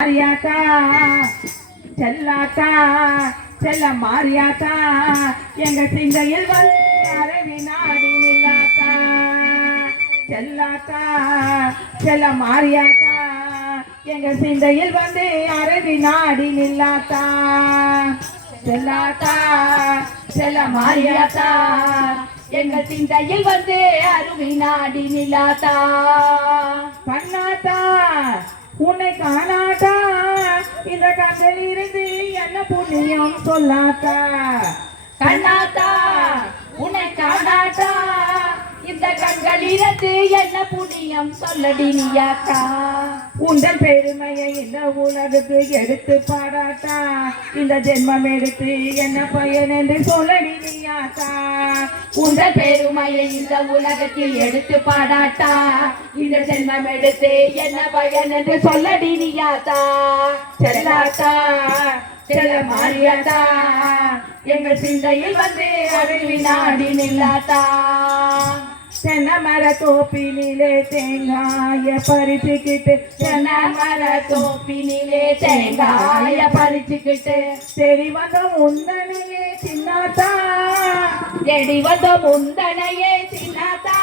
மாரியாத்தா செல்லாத்தா செல்ல மாரியாத்தா எங்க சிந்தையில் வந்து அரவி நாடி நில்லாத்தா செல்லாத்தா செல்ல மாரியாத்தா எங்க சிந்தையில் வந்து அரவி நாடி நில்லாத்தா செல்லாத்தா செல்ல மாரியாத்தா எங்கள் சிந்தையில் வந்து அருவி நாடி நில்லாத்தா கண்ணாத்தா உன்னை காணாட்டா இந்த கண்கள் இருந்து என்ன புண்ணியம் சொல்லாத்தா கண்ணாத்தா உன்னை காணாட்டா இந்த கண்கள் இருந்து என்ன புண்ணியம் சொல்லடி நீயாத்தா உந்தன் பெருமையை இந்த உலகத்து எடுத்து பாடாட்டா இந்த ஜென்மம் எடுத்து என்ன பயன் என்று சொல்லடி நீயாத்தா உந்தன் பெருமையை இந்த உலகத்தில் எடுத்து பாடாட்டா இந்த ஜென்மம் எடுத்து என்ன பயன் என்று சொல்லடி நீயாத்தா செல்லாத்தா செல்ல மாரியாத்தா எங்கள் சிந்தையில் வந்து அருவி நாடி நில்லாத்தா தென்னை மர தோப்பினிலே தேங்காய பறிச்சுக்கிட்டு தென்னை மர தோப்பினிலே தேங்காய பறிச்சுக்கிட்டு தெரி வந்த முந்தனையே சின்னாத்தா தெடி வந்த முந்தனையே சின்னாத்தா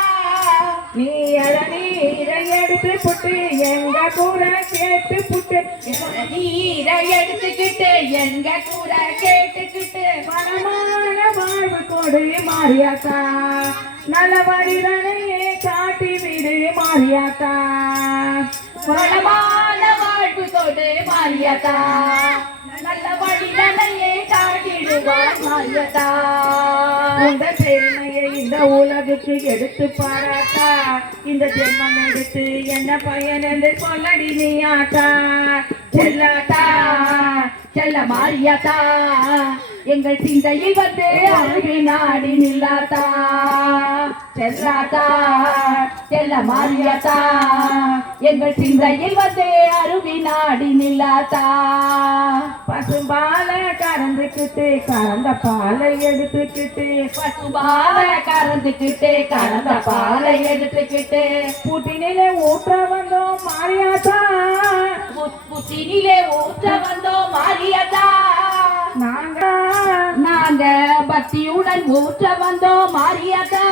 நீ நீரை எடுத்து புட்டு எங்க கூட கேட்டு புட்டு நீரை எடுத்துக்கிட்டு எங்க கூட கேட்டுக்கிட்டு மனமான வாழ்வு கொடு மாரியாத்தா நல்ல வழிதனையே காட்டி விடு மாரியாத்தா வளமான வாழ்வு கொடு மாரியாத்தா நல்ல வழிதனையே காட்டிடுவார் மாரியாத்தா உங்க பெருமையை இந்த உலகுக்கு எடுத்து பாராட்டா இந்த ஜென்மம் எடுத்து என்ன பயன் என்று சொல்லடி நீயாத்தா செல்லாத்தா செல்ல மாரியாத்தா எங்கள் சிந்தையில் வந்து அருவி நாடி நில்லாத்தா செல்லாத்தா செல்ல மாரியாத்தா எங்கள் சிந்தையில் வந்து அருவி நாடி நில்லாத்தா பசுபால கறந்துக்கிட்டு கறந்த பாலை எடுத்துக்கிட்டு பசுபால கறந்துக்கிட்டு கறந்த பாலை எடுத்துக்கிட்டு புட்டினிலே ஊற்ற வந்தோம் மாரியாத்தா புட்டினிலே ஊற்ற வந்தோம் மாரியாத்தா நாங்க பக்தியுடன் ஊற்ற வந்தோம் மாரியாத்தா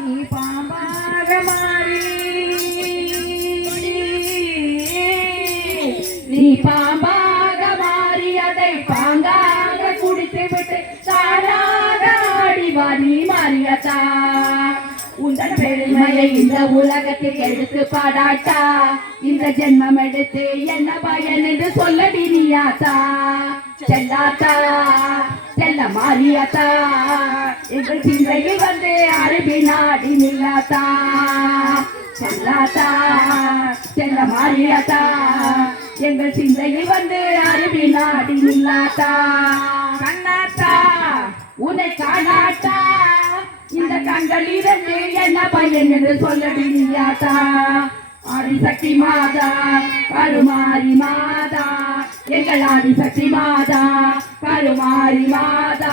நீ பாம்பாக மாறி நீ பாம்பாக மாறி அதை பாங்காக குடித்து விட்டு தானாக ஆடிவா நீ மாரியாத்தா உந்தன் பெருமையை இந்த உலகத்தில் எடுத்து பாடாட்டா இந்த ஜென்மம் எடுத்து என்ன பயன் என்று சொல்லடி நீயாத்தா செல்லாத்தா செல்ல மாரியாத்தா எங்கள் சிந்தையில் வந்து அருவி நாடி நில்லாத்தா செல்லாத்தா செல்ல மாரியாத்தா எங்கள் சிந்தையில் வந்து அருவி நாடி நில்லாத்தா கண்ணாத்தா உன்னை காணாத்தா இந்த கண்கள் இருந்து என்ன பயன் என்று சொல்லடி நீயாத்தா ஆதிசக்தி மாதா கருமாரி மாதா எங்கள் ஆதிசக்தி மாதா கருமாரி மாதா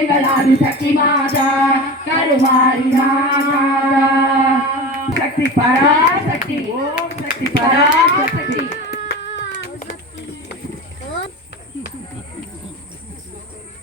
எங்கள் ஆதிசக்தி மாதா கருமாரி மாதா சக்தி பராசக்தி ஓம் சக்தி பராசக்தி